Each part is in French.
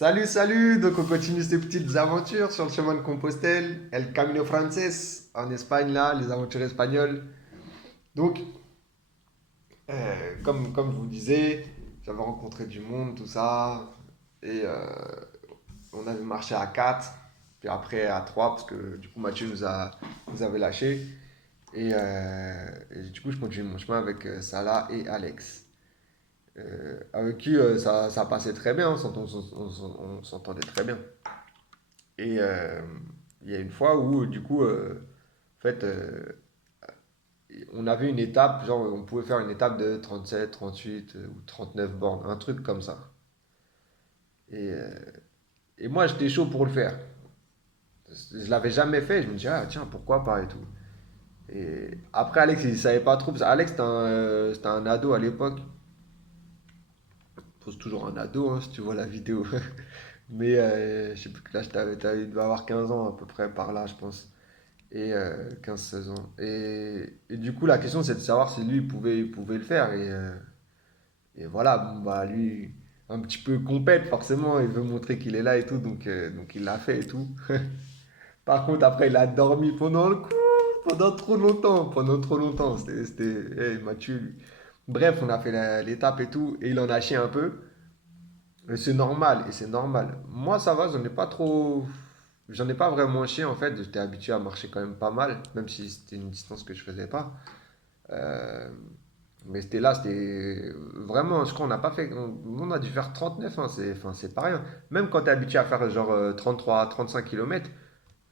Salut, salut! Donc on continue ces petites aventures sur le chemin de Compostelle, El Camino Frances, en Espagne là, les aventures espagnoles. Donc, comme je vous disais, j'avais rencontré du monde, tout ça, et on avait marché à 4, puis après à 3 parce que du coup Mathieu nous avait lâchés. Et du coup je continue mon chemin avec Salah et Alex. Avec qui ça passait très bien, on s'entendait très bien. Et il y a une fois où, du coup, en fait, on avait une étape, genre, on pouvait faire une étape de 37, 38 ou 39 bornes, un truc comme ça. Et, euh, et moi, j'étais chaud pour le faire. Je l'avais jamais fait, je me disais, ah tiens, pourquoi pas et tout. Et après, Alex, il savait pas trop. Parce que Alex, c'était un ado à l'époque. Pose toujours un ado, hein, si tu vois la vidéo. Mais je sais plus que là, il devait avoir 15 ans à peu près par là, je pense. Et 15-16 ans. Et du coup, la question, c'est de savoir si lui, il pouvait le faire. Et voilà, bon, bah, lui, un petit peu compète, forcément, il veut montrer qu'il est là et tout, donc il l'a fait et tout. Par contre, après, il a dormi pendant le coup, pendant trop longtemps, pendant trop longtemps. Hey, Mathieu, lui. Bref, on a fait l'étape et tout, et il en a chié un peu. Et c'est normal, et c'est normal. Moi, ça va, j'en ai pas trop. J'en ai pas vraiment chié en fait. J'étais habitué à marcher quand même pas mal, même si c'était une distance que je faisais pas. Euh, mais c'était là, c'était vraiment, je crois, on n'a pas fait. On a dû faire 39, hein, enfin, c'est pas rien. Même quand tu es habitué à faire genre 33, 35 km,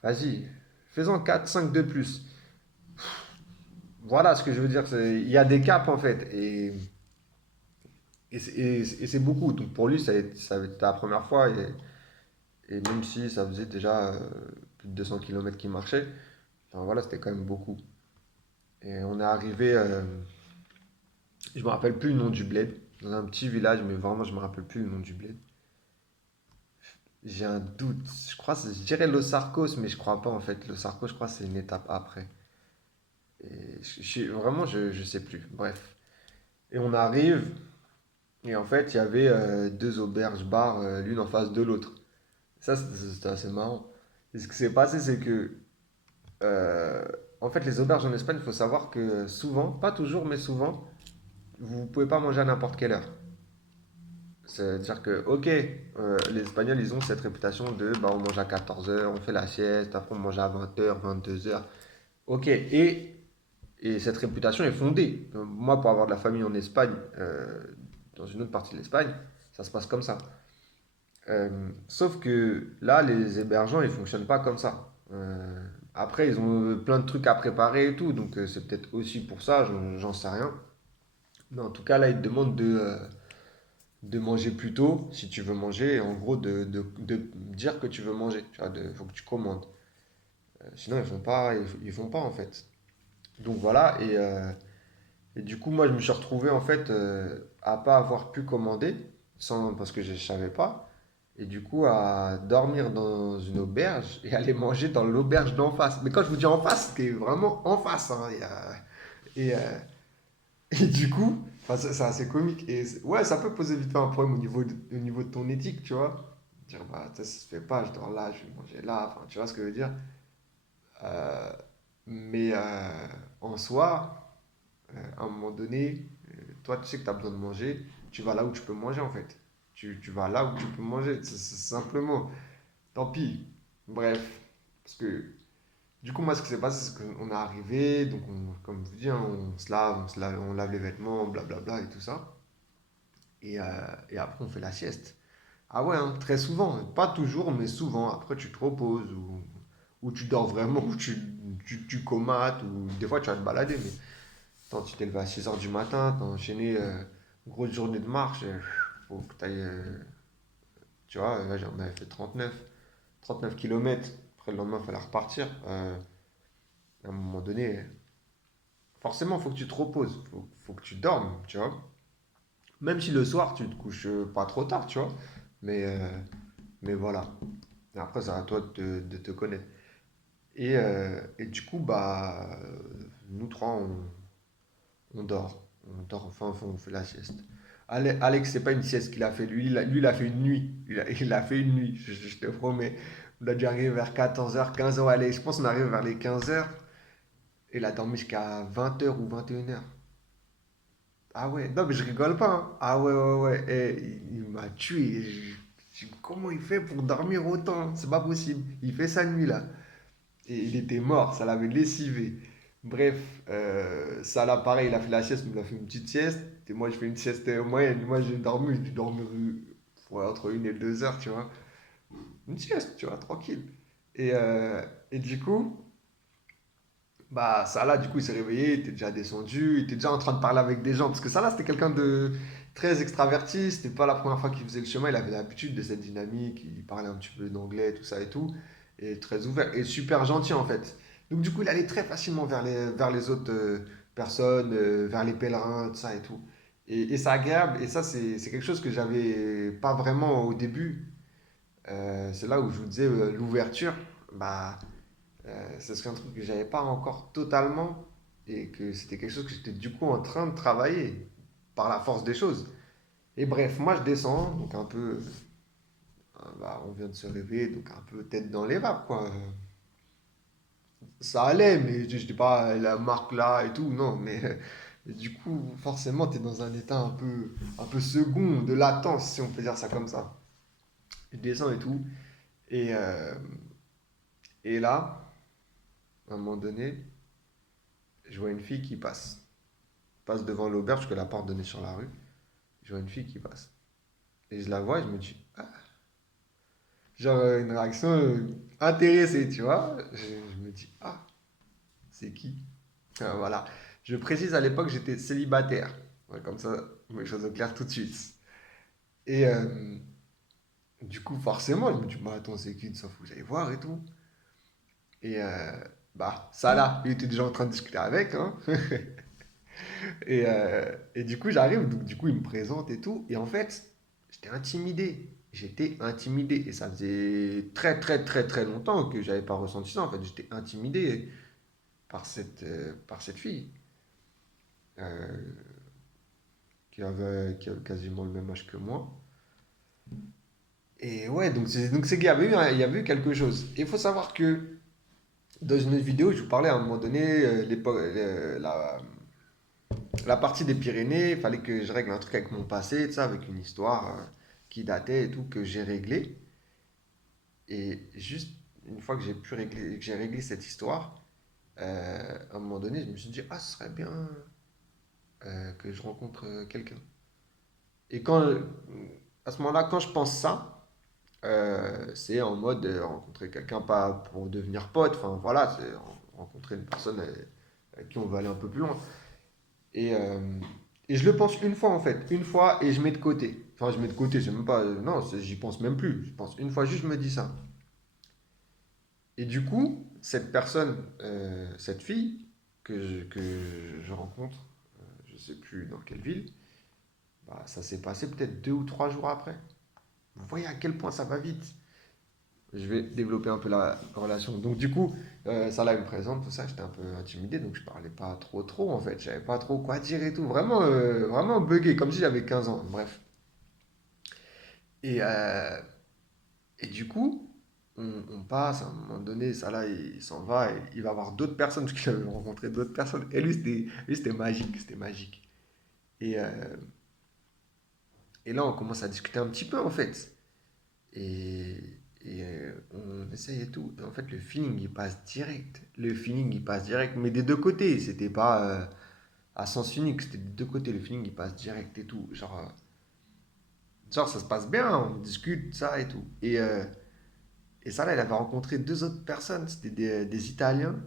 vas-y, fais-en 4, 5 de plus. Voilà ce que je veux dire. Il y a des caps en fait. Et c'est beaucoup. Donc pour lui, ça a été la première fois. Et même si ça faisait déjà plus de 200 km qu'il marchait, enfin, voilà, c'était quand même beaucoup. Et on est arrivé, je me rappelle plus le nom du bled, dans un petit village, mais vraiment je me rappelle plus le nom du bled. J'ai un doute, je dirais Los Arcos, mais je crois pas en fait. Los Arcos, je crois que c'est une étape après. Et vraiment, je sais plus. Bref. Et on arrive, et en fait, il y avait deux auberges bars, l'une en face de l'autre. Ça, c'était assez marrant. Et ce qui s'est passé, c'est que Euh, en fait, les auberges en Espagne, il faut savoir que souvent, pas toujours, mais souvent, vous ne pouvez pas manger à n'importe quelle heure. C'est-à-dire que, ok, les Espagnols, ils ont cette réputation de, bah, on mange à 14 heures, on fait la sieste, après on mange à 20 heures, 22 heures. Ok, et cette réputation est fondée. Moi, pour avoir de la famille en Espagne, dans une autre partie de l'Espagne, ça se passe comme ça. Sauf que là, les hébergeants, ils fonctionnent pas comme ça. Après, ils ont plein de trucs à préparer et tout, donc c'est peut-être aussi pour ça, j'en sais rien. Mais en tout cas, là, ils te demandent de manger plus tôt, si tu veux manger, et en gros, de dire que tu veux manger. Tu vois, faut que tu commandes. Sinon, ils font pas, en fait. Donc voilà, et du coup, moi, je me suis retrouvé, en fait, à pas avoir pu commander, parce que je savais pas. Et du coup, à dormir dans une auberge et aller manger dans l'auberge d'en face. Mais quand je vous dis en face, c'était vraiment en face, hein. Et, euh, et du coup, enfin, c'est assez comique. Et ouais, ça peut poser vite fait un problème au niveau de ton éthique, tu vois. Dire, bah, ça se fait pas, je dors là, je vais manger là. Enfin, tu vois ce que je veux dire. Euh, mais en soi, à un moment donné, toi, tu sais que tu as besoin de manger, tu vas là où tu peux manger en fait. Tu vas là où tu peux manger, c'est simplement. Tant pis. Bref. Parce que du coup, moi, ce qui s'est passé, c'est qu'on est arrivé, donc comme je vous dis, hein, on lave les vêtements, blablabla et tout ça. Et après, on fait la sieste. Ah ouais, hein, très souvent. Pas toujours, mais souvent. Après, tu te reposes ou tu dors vraiment, ou tu comates, ou des fois, tu vas te balader. Mais quand tu t'es levé à 6 heures du matin, t'as enchaîné une grosse journée de marche, faut que tu ailles. Tu vois, là, j'en avais fait 39 km. Après, le lendemain, il fallait repartir. À un moment donné, forcément, il faut que tu te reposes. Faut que tu dormes, tu vois. Même si le soir, tu te couches pas trop tard, tu vois. Mais, euh, mais voilà. Et après, c'est à toi de te connaître. Et du coup, bah, nous trois, on dort. On dort, enfin, on fait la sieste. Alex, c'est pas une sieste qu'il a fait. Lui, il a fait une nuit. Il a fait une nuit, je te promets. On a dû arriver vers 14h, 15h. Allez, je pense qu'on arrive vers les 15h. Et il a dormi jusqu'à 20h ou 21h. Ah ouais, non, mais je rigole pas, hein. Ah ouais, ouais, ouais. Il m'a tué. Comment il fait pour dormir autant? C'est pas possible. Il fait sa nuit là. Et il était mort, ça l'avait lessivé. Bref, ça là, pareil, il a fait la sieste, il a fait une petite sieste. Et moi, je fais une sieste moyenne. Moi, j'ai dormi ouais, entre 1 et 2 heures, tu vois. Une sieste, tu vois, tranquille. Et, euh, et du coup, bah, ça là, du coup, il s'est réveillé, il était déjà descendu, il était déjà en train de parler avec des gens. Parce que ça là, c'était quelqu'un de très extraverti. C'était pas la première fois qu'il faisait le chemin. Il avait l'habitude de cette dynamique. Il parlait un petit peu d'anglais, tout ça et tout. Et très ouvert et super gentil en fait. Donc, du coup, il allait très facilement vers les autres personnes, vers les pèlerins, tout ça et tout. Et c'est agréable. Et ça, c'est quelque chose que j'avais pas vraiment au début. C'est là où je vous disais l'ouverture. Bah, c'est un truc que j'avais pas encore totalement et que c'était quelque chose que j'étais du coup en train de travailler par la force des choses. Et bref, moi je descends, donc un peu, bah, on vient de se réveiller, donc un peu tête dans les vapes quoi. Ça allait, mais je n'étais pas la marque là et tout, non, mais du coup, forcément, tu es dans un état un peu second, de latence, si on peut dire ça comme ça. Je descends et tout, et, euh, et là, à un moment donné, je vois une fille qui passe devant l'auberge, parce que la porte donnait sur la rue. Je vois une fille qui passe. Et je la vois et je me dis, ah, genre une réaction intéressée, tu vois. Je me dis, ah, c'est qui? Voilà. Je précise, à l'époque, j'étais célibataire. Ouais, comme ça, les choses au clair tout de suite. Et du coup, forcément, je me dis, bah attends, c'est qui? Ça faut que j'aille voir et tout. Et bah, ça là, il était déjà en train de discuter avec, hein. Et du coup, j'arrive, donc du coup, il me présente et tout. Et en fait, j'étais intimidé. J'étais intimidé. Et ça faisait très, très, très, très longtemps que j'avais pas ressenti ça. En fait, j'étais intimidé par cette fille euh, qui avait quasiment le même âge que moi. Et ouais, donc c'est qu'il y avait eu, il y avait eu quelque chose. Et il faut savoir que dans une autre vidéo, je vous parlais à un moment donné, la partie des Pyrénées, il fallait que je règle un truc avec mon passé, tu sais, avec une histoire qui datait et tout, que j'ai réglé. Et juste une fois que que j'ai réglé cette histoire, à un moment donné, je me suis dit, ah, ce serait bien que je rencontre quelqu'un. Et à ce moment-là, quand je pense ça, c'est en mode rencontrer quelqu'un pas pour devenir pote, enfin voilà, c'est rencontrer une personne avec qui on va aller un peu plus loin. Et, euh, et je le pense une fois en fait, une fois et je mets de côté. Enfin, je mets de côté, c'est même pas. Non, j'y pense même plus. Je pense une fois juste, je me dis ça. Et du coup, cette personne, cette fille que je rencontre, je sais plus dans quelle ville, bah, ça s'est passé peut-être 2 ou 3 jours après. Vous voyez à quel point ça va vite. Je vais développer un peu la relation. Donc du coup, ça là, elle me présente, tout ça, j'étais un peu intimidé, donc je parlais pas trop en fait. J'avais pas trop quoi dire et tout. Vraiment, vraiment bugué, comme si j'avais 15 ans. Bref. Et, euh, et du coup, on passe, à un moment donné, ça là, il s'en va, et il va voir d'autres personnes, parce qu'il avait rencontré d'autres personnes. Et lui, c'était magique, c'était magique. Et, euh, et là, on commence à discuter un petit peu en fait. On essaye et tout. Et en fait, le feeling, il passe direct. Le feeling, il passe direct. Mais des deux côtés. C'était pas à sens unique. C'était des deux côtés. Le feeling, il passe direct et tout. Genre ça se passe bien. On discute, ça et tout. Et ça, là, il avait rencontré deux autres personnes. C'était des Italiens.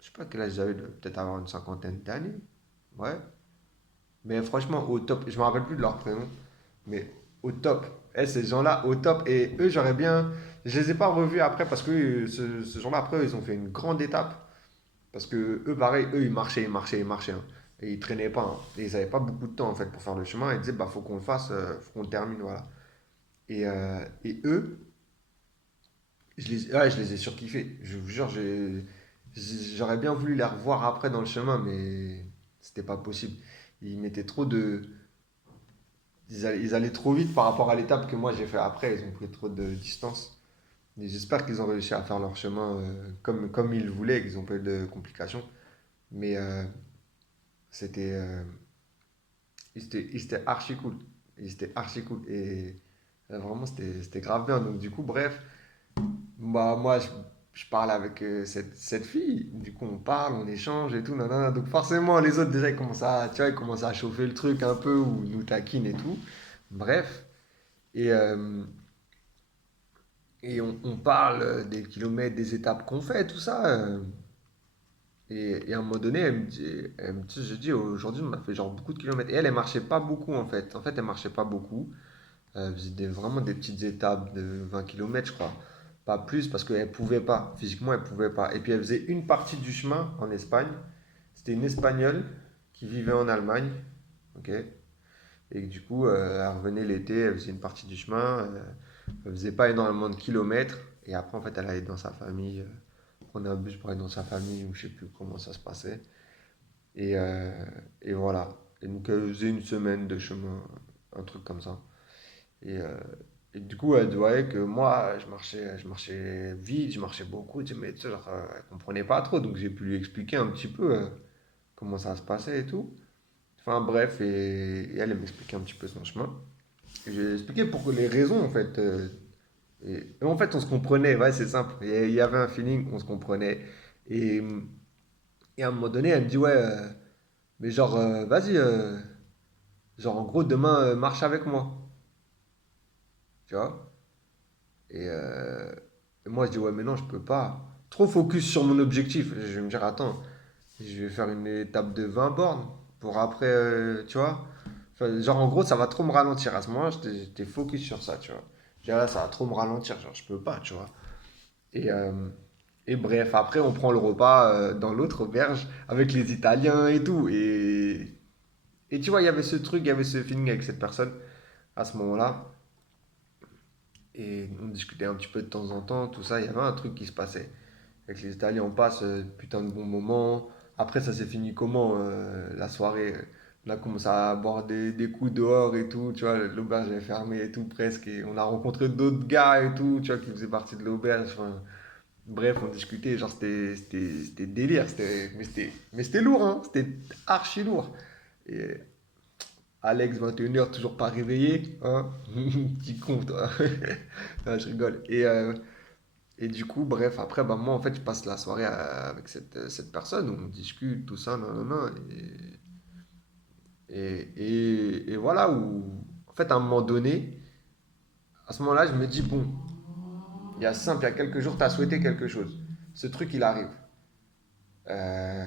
Je sais pas quel âge ils avaient. Peut-être avoir une cinquantaine d'années. Ouais. Mais franchement, au top. Je me rappelle plus de leur prénom. Mais au top. Eh, ces gens-là, au top. Et eux, j'aurais bien. Je les ai pas revus après parce que ce jour-là, après, ils ont fait une grande étape. Parce que eux, pareil, eux, ils marchaient, hein. Et ils traînaient pas, hein. Et ils n'avaient pas beaucoup de temps, en fait, pour faire le chemin. Ils disaient, bah, faut qu'on le fasse, faut qu'on le termine, voilà. Et eux, je les ai surkiffés. Je vous jure, j'aurais bien voulu les revoir après dans le chemin, mais c'était pas possible. Ils mettaient trop de, ils allaient trop vite par rapport à l'étape que moi j'ai fait après. Ils ont pris trop de distance. Et j'espère qu'ils ont réussi à faire leur chemin comme ils le voulaient, qu'ils n'ont pas eu de complications. Mais c'était ils étaient archi cool. Ils étaient archi cool. Et vraiment, c'était grave bien. Donc, du coup, bref, bah, moi, je parle avec cette fille. Du coup, on parle, on échange et tout. Nanana. Donc, forcément, les autres, déjà, tu vois, ils commencent à chauffer le truc un peu ou nous taquinent et tout. Bref. Et, euh, et on parle des kilomètres, des étapes qu'on fait, tout ça. Et à un moment donné, elle me dit, je dis, aujourd'hui, on a fait genre beaucoup de kilomètres. Et elle marchait pas beaucoup, en fait. En fait, elle marchait pas beaucoup. Elle faisait vraiment des petites étapes de 20 kilomètres, je crois. Pas plus, parce qu'elle pouvait pas. Physiquement, elle pouvait pas. Et puis, elle faisait une partie du chemin en Espagne. C'était une Espagnole qui vivait en Allemagne. Ok. Et du coup, elle revenait l'été, elle faisait une partie du chemin. Elle faisait pas énormément de kilomètres. Et après, en fait, elle allait dans sa famille. Prenait un bus pour aller dans sa famille, ou je sais plus comment ça se passait. Et, euh, et voilà. Et donc, elle faisait une semaine de chemin, un truc comme ça. Et, euh, et du coup, elle voyait que moi, je marchais vite, je marchais beaucoup, tu sais, mais tu sais, genre, elle comprenait pas trop, donc j'ai pu lui expliquer un petit peu comment ça se passait et tout. Enfin bref, et elle m'expliquait un petit peu son chemin. Et j'ai expliqué pour les raisons, en fait. Et en fait, on se comprenait, ouais, c'est simple. Il y avait un feeling, on se comprenait. Et, et à un moment donné, elle me dit, ouais, mais genre, vas-y, genre, en gros, demain, marche avec moi, tu vois. Et moi, je dis, ouais, mais non, je peux pas. Trop focus sur mon objectif. Je vais me dire, attends, je vais faire une étape de 20 bornes pour après, tu vois. Enfin, genre, en gros, ça va trop me ralentir. À ce moment-là, j'étais focus sur ça, tu vois. Je dis, ah là, ça va trop me ralentir. Genre, je peux pas, tu vois. Et, euh, et bref, après, on prend le repas dans l'autre auberge avec les Italiens et tout. Et tu vois, il y avait ce truc, il y avait ce feeling avec cette personne à ce moment-là. Et on discutait un petit peu de temps en temps, tout ça. Il y avait un truc qui se passait. Avec les Italiens, on passe putain de bons moments. Après, ça s'est fini comment la soirée? On a commencé à boire des coups dehors et tout. Tu vois, l'auberge est fermée et tout presque. Et on a rencontré d'autres gars et tout, tu vois, qui faisaient partie de l'auberge. Enfin, bref, on discutait. Genre, c'était délire. Mais c'était lourd, hein. C'était archi lourd. Et Alex, 21h, toujours pas réveillé. Hein. Petit con, toi. Non, je rigole. Et du coup, bref, après, bah, moi, en fait, je passe la soirée avec cette personne, on discute, tout ça, non, non, non. Et voilà, où, en fait, à un moment donné, à ce moment-là, je me dis, bon, il y a simple, il y a quelques jours, tu as souhaité quelque chose. Ce truc, il arrive. Euh,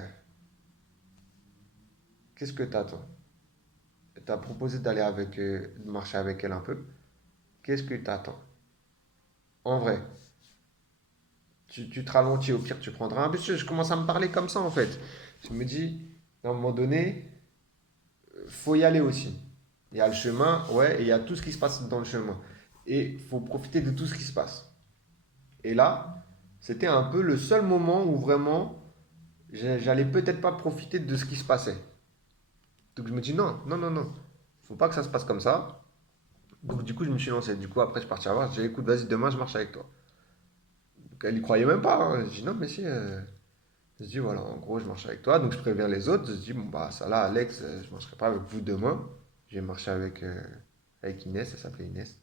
Qu'est-ce que tu attends? Tu as proposé de marcher avec elle un peu. Qu'est-ce que tu attends? En vrai, tu te ralentis, au pire, tu prendras un bus. Je commence à me parler comme ça, en fait. Je me dis, à un moment donné, faut y aller aussi. Il y a le chemin, ouais, et il y a tout ce qui se passe dans le chemin. Et il faut profiter de tout ce qui se passe. Et là, c'était un peu le seul moment où vraiment j'allais peut-être pas profiter de ce qui se passait. Donc je me dis non, non, non, non. Faut pas que ça se passe comme ça. Donc du coup, je me suis lancé. Du coup, après, je suis parti à voir. J'ai dit, écoute, vas-y, demain, je marche avec toi. Donc elle y croyait même pas. Hein. Je dis non, mais si. Je dis voilà, en gros, je marche avec toi. Donc je préviens les autres. Je dis bon, bah, ça là, Alex, je marcherai pas avec vous demain. J'ai marché avec Inès, elle s'appelait Inès.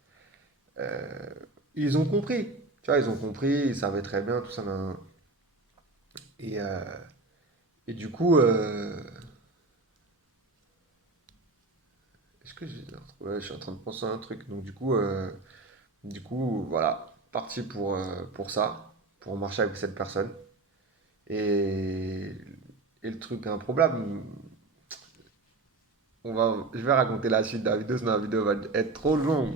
Euh, Ils ont compris. Tu vois, ils ont compris, ils savaient très bien tout ça. Nan, nan. Et, euh, et du coup, est-ce que ouais, je suis en train de penser à un truc. Donc du coup, voilà, parti pour ça, pour marcher avec cette personne. Et, et le truc improbable, je vais raconter la suite de la vidéo, sinon la vidéo va être trop longue.